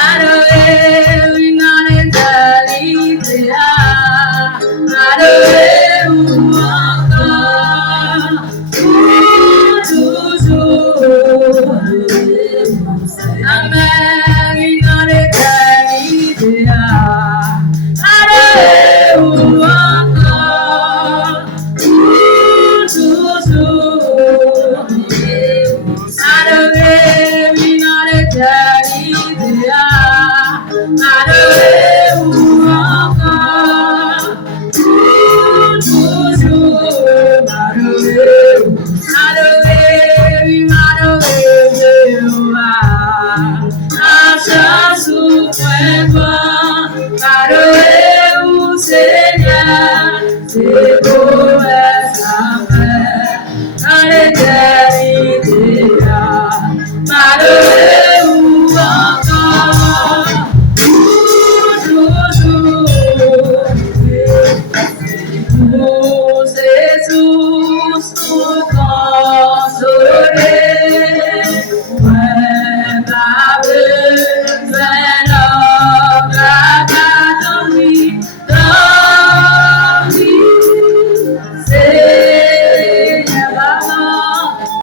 Aroe, winare dalidea. Aroe, umaka. Utuzu. Ame, winare dalidea. Aroe, umaka. Utuzu. Aroe, winare dalidea. Aroe,